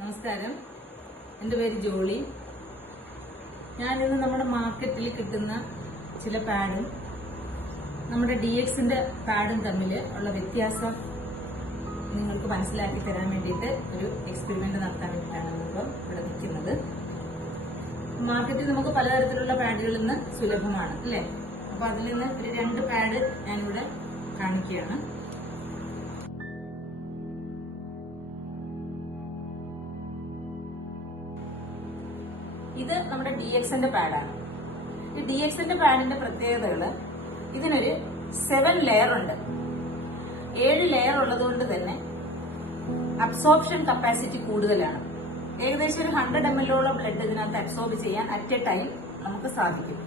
നമസ്കാരം, എൻ്റെ പേര് ജോളി. ഞാനിന്ന് നമ്മുടെ മാർക്കറ്റിൽ കിട്ടുന്ന ചില പാഡും നമ്മുടെ DXന്റെ പാഡും തമ്മിൽ ഉള്ള വ്യത്യാസം നിങ്ങൾക്ക് മനസ്സിലാക്കി തരാൻ വേണ്ടിയിട്ട് ഒരു എക്സ്പെരിമെന്റ് നടത്താൻ വേണ്ടിയിട്ടാണ് നമ്മളിപ്പോൾ ഇവിടെ നിൽക്കുന്നത്. മാർക്കറ്റിൽ നമുക്ക് പലതരത്തിലുള്ള പാഡുകൾ ഇന്ന് സുലഭമാണ് അല്ലേ? അപ്പൊ അതിൽ നിന്ന് ഒരു 2 പാഡ് ഞാനിവിടെ കാണിക്കുകയാണ്. ഇത് നമ്മുടെ DXന്റെ പാഡാണ്. ഈ DXന്റെ പാഡിന്റെ പ്രത്യേകതകള്, ഇതിനൊരു 7 ലെയർ ഉണ്ട്. 7 ലെയർ ഉള്ളതുകൊണ്ട് തന്നെ അബ്സോർപ്ഷൻ കപ്പാസിറ്റി കൂടുതലാണ്. ഏകദേശം ഒരു 100 ml ബ്ലഡ് ഇതിനകത്ത് അബ്സോർബ് ചെയ്യാൻ അറ്റ് എ ടൈം നമുക്ക് സാധിക്കും.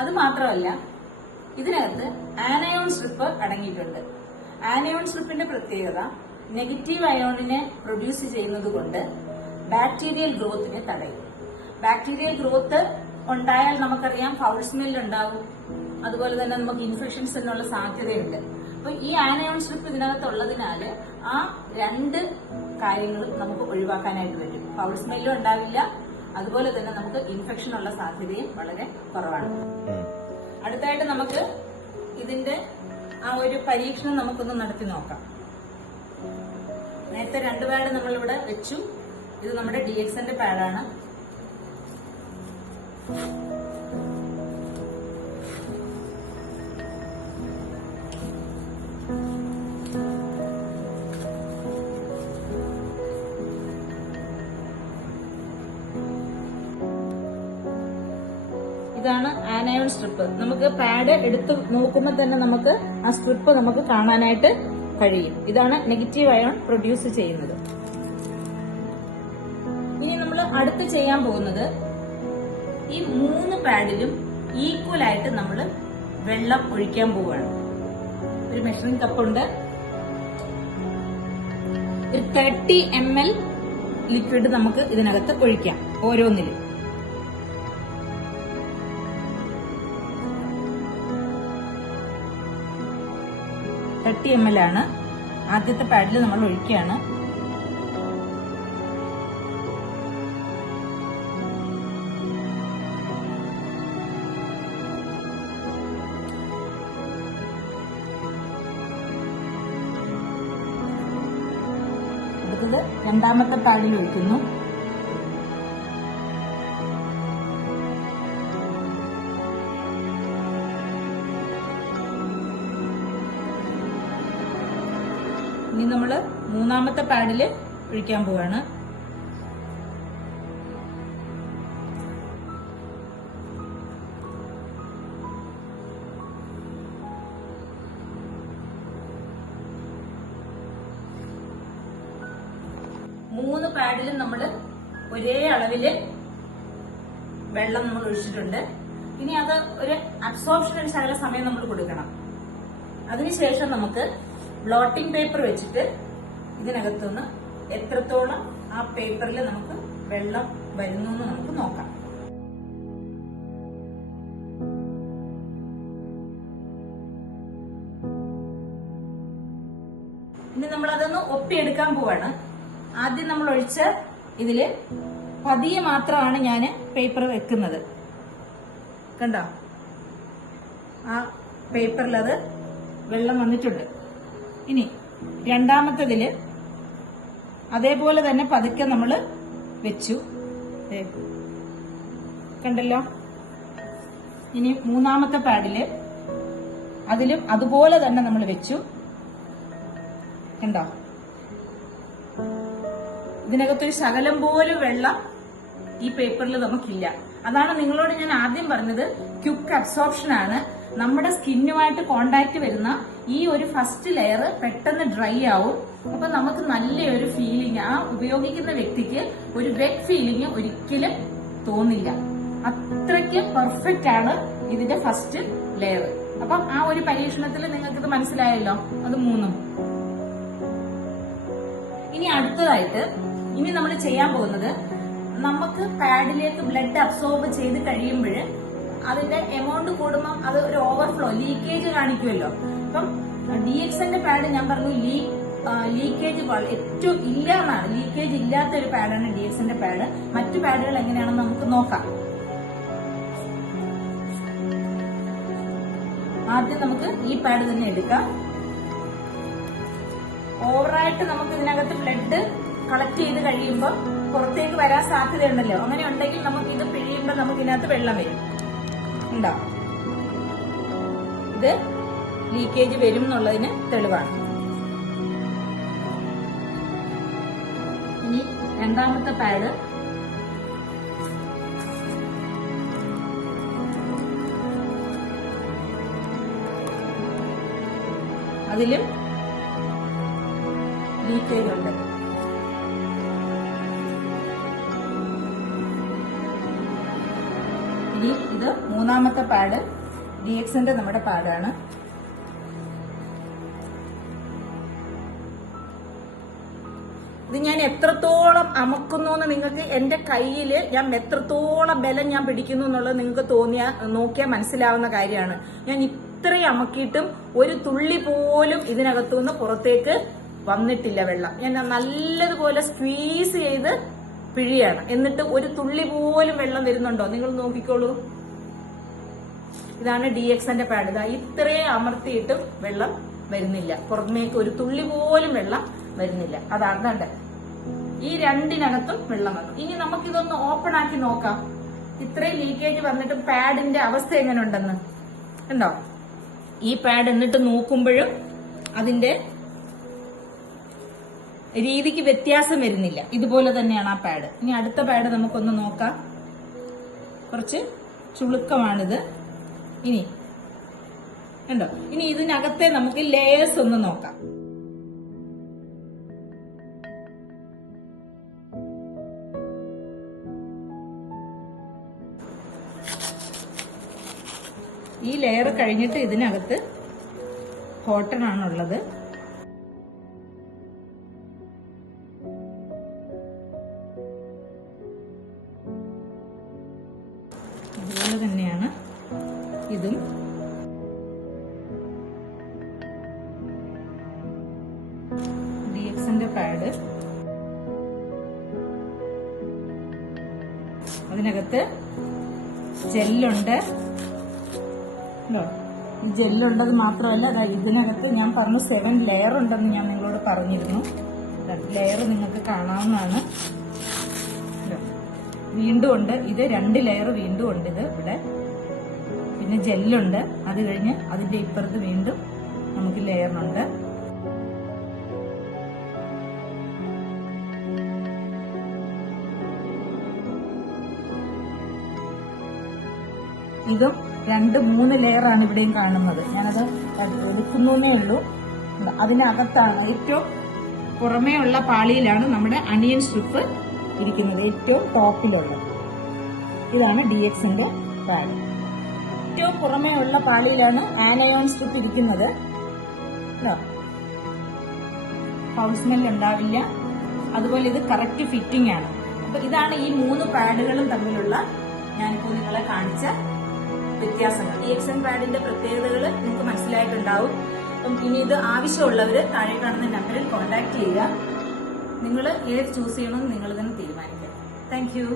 അത് മാത്രമല്ല, ഇതിനകത്ത് ആനയോൺ സ്ട്രിപ്പ് അടങ്ങിയിട്ടുണ്ട്. ആനയോൺ സ്ട്രിപ്പിന്റെ പ്രത്യേകത നെഗറ്റീവ് അയോണിനെ പ്രൊഡ്യൂസ് ചെയ്യുന്നത് കൊണ്ട് ബാക്ടീരിയൽ ഗ്രോത്തിനെ തടയും. ബാക്ടീരിയൽ ഗ്രോത്ത് ഉണ്ടായാൽ നമുക്കറിയാം ഫൗൾ സ്മെൽ ഉണ്ടാവും, അതുപോലെ തന്നെ നമുക്ക് ഇൻഫെക്ഷൻസിനുള്ള സാധ്യതയുണ്ട്. അപ്പൊ ഈ ആനയോൺ സ്ട്രിപ്പ് ഇതിനകത്ത് ഉള്ളതിനാല് ആ 2 കാര്യങ്ങളും നമുക്ക് ഒഴിവാക്കാനായിട്ട് പറ്റും. ഫൗൾ സ്മെല്ലും ഉണ്ടാവില്ല, അതുപോലെ തന്നെ നമുക്ക് ഇൻഫെക്ഷൻ ഉള്ള സാധ്യതയും വളരെ കുറവാണ്. അടുത്തായിട്ട് നമുക്ക് ഇതിന്റെ ആ ഒരു പരീക്ഷണം നമുക്കൊന്ന് നടത്തി നോക്കാം. നേരത്തെ 2 പാഡ് നമ്മളിവിടെ വെച്ചു. ഇത് നമ്മുടെ DXന്റെ പാഡാണ്. ഇതാണ് ആനയോൺ സ്ട്രിപ്പ്. നമുക്ക് പാഡ് എടുത്ത് നോക്കുമ്പോൾ തന്നെ നമുക്ക് ആ സ്ട്രിപ്പ് നമുക്ക് കാണാനായിട്ട് കഴിയും. ഇതാണ് നെഗറ്റീവ് അയോൺ പ്രൊഡ്യൂസ് ചെയ്യുന്നത്. ഇനി നമ്മൾ അടുത്ത് ചെയ്യാൻ പോകുന്നത്, ഈ 3 പാഡിലും ഈക്വൽ ആയിട്ട് നമ്മൾ വെള്ളം ഒഴിക്കാൻ പോവുകയാണ്. ഒരു മെഷറിംഗ് കപ്പുണ്ട്. ഒരു 30 ml ലിക്വിഡ് നമുക്ക് ഇതിനകത്ത് ഒഴിക്കാം ഓരോന്നിലും. ml ആണ് ആദ്യത്തെ പാഡിൽ നമ്മൾ ഒഴിക്കുകയാണ്. അടുത്തത് 2ാമത്തെ പാഡിൽ ഒഴിക്കുന്നു. ഇനി നമ്മള് 3ാമത്തെ പാഡില് ഒഴിക്കാൻ പോവാണ്. മൂന്ന് പാഡിലും നമ്മള് ഒരേ അളവില് വെള്ളം നമ്മൾ ഒഴിച്ചിട്ടുണ്ട്. ഇനി അത് ഒരു അബ്സോർപ്ഷൻ ശകല സമയം നമ്മൾ കൊടുക്കണം. അതിനുശേഷം നമുക്ക് ബ്ലോട്ടിംഗ് പേപ്പർ വെച്ചിട്ട് ഇതിനകത്തുനിന്ന് എത്രത്തോളം ആ പേപ്പറിൽ നമുക്ക് വെള്ളം വരുന്നു എന്ന് നമുക്ക് നോക്കാം. ഇനി നമ്മൾ അതൊന്ന് ഒപ്പിയെടുക്കാൻ പോവാണ്. ആദ്യം നമ്മൾ ഒഴിച്ച ഇതില് പതിയെ മാത്രമാണ് ഞാൻ പേപ്പർ വെക്കുന്നത്. കണ്ടോ, ആ പേപ്പറിൽ അത് വെള്ളം വന്നിട്ടുണ്ട്. ഇനി 2ാമത്തേതില് അതേപോലെ തന്നെ പതുക്കെ നമ്മൾ വെച്ചു. കണ്ടല്ലോ. ഇനി 3ാമത്തെ പാഡില് അതിലും അതുപോലെ തന്നെ നമ്മൾ വെച്ചു. കണ്ടോ, ഇതിനകത്തൊരു ശകലം പോലും വെള്ളം ഈ പേപ്പറിൽ നമുക്കില്ല. അതാണ് നിങ്ങളോട് ഞാൻ ആദ്യം പറഞ്ഞത്, ക്വിക്ക് അബ്സോർപ്ഷൻ ആണ്. നമ്മുടെ സ്കിന്നുമായിട്ട് കോണ്ടാക്ട് വരുന്ന ഈ ഒരു ഫസ്റ്റ് ലെയർ പെട്ടെന്ന് ഡ്രൈ ആവും. അപ്പൊ നമുക്ക് നല്ലൊരു ഫീലിംഗ്, ആ ഉപയോഗിക്കുന്ന വ്യക്തിക്ക് ഒരു വെറ്റ് ഫീലിംഗ് ഒരിക്കലും തോന്നില്ല. അത്രയ്ക്ക് പെർഫെക്റ്റ് ആണ് ഇതിന്റെ ഫസ്റ്റ് ലെയർ. അപ്പം ആ ഒരു പരീക്ഷണത്തിൽ നിങ്ങൾക്കിത് മനസ്സിലായല്ലോ. അത് 3. ഇനി അടുത്തതായിട്ട് ഇനി നമ്മൾ ചെയ്യാൻ പോകുന്നത്, നമുക്ക് പാഡിലേക്ക് ബ്ലഡ് അബ്സോർബ് ചെയ്ത് കഴിയുമ്പോൾ അതിന്റെ എമൗണ്ട് കൂടുമ്പോൾ അത് ഒരു ഓവർഫ്ലോ, ലീക്കേജ് കാണിക്കുമല്ലോ. അപ്പം DXന്റെ പാഡ് ഞാൻ പറഞ്ഞു ലീക്കേജ് ഏറ്റവും ഇല്ല എന്നാണ്. ലീക്കേജ് ഇല്ലാത്ത ഒരു പാഡാണ് DXന്റെ പാഡ്. മറ്റു പാഡുകൾ എങ്ങനെയാണെന്ന് നമുക്ക് നോക്കാം. ആദ്യം നമുക്ക് ഈ പാഡ് തന്നെ എടുക്കാം. ഓവറായിട്ട് നമുക്ക് ഇതിനകത്ത് ബ്ലഡ് കളക്ട് ചെയ്ത് കഴിയുമ്പോൾ പുറത്തേക്ക് വരാൻ സാധ്യതയുണ്ടല്ലോ. അങ്ങനെ ഉണ്ടെങ്കിൽ നമുക്ക് ഇത് പിഴിയുമ്പോൾ നമുക്ക് ഇതിനകത്ത് വെള്ളം വരും. ഉണ്ടാവും. ഇത് ലീക്കേജ് വരും എന്നുള്ളതിന് തെളിവാണ്. ഇനി രണ്ടാമത്തെ പാഡ് അതിലും ലീക്കേജ് ഉണ്ട്. ഇനി ഇത് മൂന്നാമത്തെ പാഡ് DXന്റെ നമ്മുടെ പാഡാണ്. ഇത് ഞാൻ എത്രത്തോളം അമക്കുന്നു എന്ന് നിങ്ങൾക്ക് എന്റെ കയ്യില് ഞാൻ എത്രത്തോളം ബലം ഞാൻ പിടിക്കുന്നു എന്നുള്ളത് നിങ്ങൾക്ക് നോക്കിയാൽ മനസ്സിലാവുന്ന കാര്യമാണ്. ഞാൻ ഇത്രയും അമക്കിയിട്ടും ഒരു തുള്ളി പോലും ഇതിനകത്തുനിന്ന് പുറത്തേക്ക് വന്നിട്ടില്ല വെള്ളം. ഞാൻ നല്ലതുപോലെ സ്ക്വീസ് ചെയ്ത് പിഴിയാണ്. എന്നിട്ട് ഒരു തുള്ളി പോലും വെള്ളം വരുന്നുണ്ടോ നിങ്ങൾ നോക്കിക്കോളൂ. ഇതാണ് DXന്റെ പാഡ്. ഇതാ ഇത്രയും അമർത്തിയിട്ടും വെള്ളം വരുന്നില്ല. പുറമേക്ക് ഒരു തുള്ളി പോലും വെള്ളം വരുന്നില്ല. അതാണ് ഈ രണ്ടിനകത്തും വെള്ളം വന്നു. ഇനി നമുക്കിതൊന്ന് ഓപ്പൺ ആക്കി നോക്കാം. ഇത്രയും ലീക്കേജ് വന്നിട്ട് പാഡിന്റെ അവസ്ഥ എങ്ങനെ ഉണ്ടെന്ന് ഉണ്ടോ. ഈ പാഡ് എന്നിട്ട് നോക്കുമ്പോഴും അതിന്റെ രീതിക്ക് വ്യത്യാസം വരുന്നില്ല. ഇതുപോലെ തന്നെയാണ് ആ പാഡ്. ഇനി അടുത്ത പാഡ് നമുക്കൊന്ന് നോക്കാം. കുറച്ച് ചുളുക്കമാണിത്. ഇനി ഉണ്ടോ. ഇനി ഇതിനകത്തെ നമുക്ക് ലെയേഴ്സ് ഒന്ന് നോക്കാം. ഈ ലെയർ കഴിഞ്ഞിട്ട് ഇതിനകത്ത് കോട്ടൺ ആണുള്ളത്. അതുപോലെ തന്നെയാണ് ഇതും. DXന്റെ പാഡ് അതിനകത്ത് ജെല്ലുണ്ട്. ജെല്ലുണ്ടത് മാത്രമല്ല, ഇതിനകത്ത് ഞാൻ പറഞ്ഞു 7 ലെയർ ഉണ്ടെന്ന് ഞാൻ നിങ്ങളോട് പറഞ്ഞിരുന്നു. ലെയർ നിങ്ങൾക്ക് കാണാവുന്നതാണ്. വീണ്ടും ഉണ്ട്. ഇത് 2 ലെയർ വീണ്ടും ഉണ്ട്. ഇത് ഇവിടെ പിന്നെ ജെല്ലുണ്ട്. അത് കഴിഞ്ഞ് അതിന്റെ ഇപ്പുറത്ത് വീണ്ടും നമുക്ക് ലെയറുണ്ട്. ഇതും 2-3 ലെയറാണ് ഇവിടെയും കാണുന്നത്. ഞാനത് എടുക്കുന്നേ ഉള്ളൂ. അതിനകത്താണ് ഏറ്റവും പുറമേ ഉള്ള പാളിയിലാണ് നമ്മുടെ അണിയൻ സ്ട്രിപ്പ് ഇരിക്കുന്നത്, ഏറ്റവും ടോപ്പിലുള്ളത്. ഇതാണ് DXന്റെ പാഡ്. ഏറ്റവും പുറമേ ഉള്ള പാളിയിലാണ് ആനയോൺ സ്ട്രിപ്പ് ഇരിക്കുന്നത്. ഫൗൾ സ്മെൽ ഉണ്ടാവില്ല. അതുപോലെ ഇത് കറക്റ്റ് ഫിറ്റിംഗ് ആണ്. അപ്പൊ ഇതാണ് ഈ 3 പാഡുകളും തമ്മിലുള്ള ഞാനിപ്പോ നിങ്ങളെ കാണിച്ച വ്യത്യാസങ്ങൾ. DXN പാഡിന്റെ പ്രത്യേകതകൾ നിങ്ങൾക്ക് മനസ്സിലായിട്ടുണ്ടാവും. അപ്പം ഇനി ഇത് ആവശ്യമുള്ളവര് താഴെ കാണുന്ന നമ്പറിൽ കോൺടാക്ട് ചെയ്യുക. നിങ്ങൾ ഏത് ചൂസ് ചെയ്യണമെന്ന് നിങ്ങൾ തന്നെ തീരുമാനിക്കുക. Thank you.